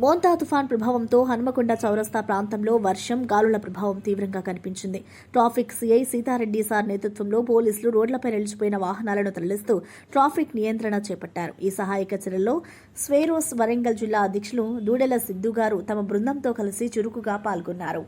మోంతా తుఫాన్ ప్రభావంతో హనుమకొండ చౌరస్తా ప్రాంతంలో వర్షం, గాలుల ప్రభావం తీవ్రంగా కనిపించింది. ట్రాఫిక్ సీఐ సీతారెడ్డి సార్ నేతృత్వంలో పోలీసులు రోడ్లపై నిలిచిపోయిన వాహనాలను తరలిస్తూ ట్రాఫిక్ నియంత్రణ చేపట్టారు. ఈ సహాయక చర్యల్లో స్వేరోస్ వరంగల్ జిల్లా అధ్యక్షులు దూడెల సిద్దు గారు తమ బృందంతో కలిసి చురుకుగా పాల్గొన్నారు.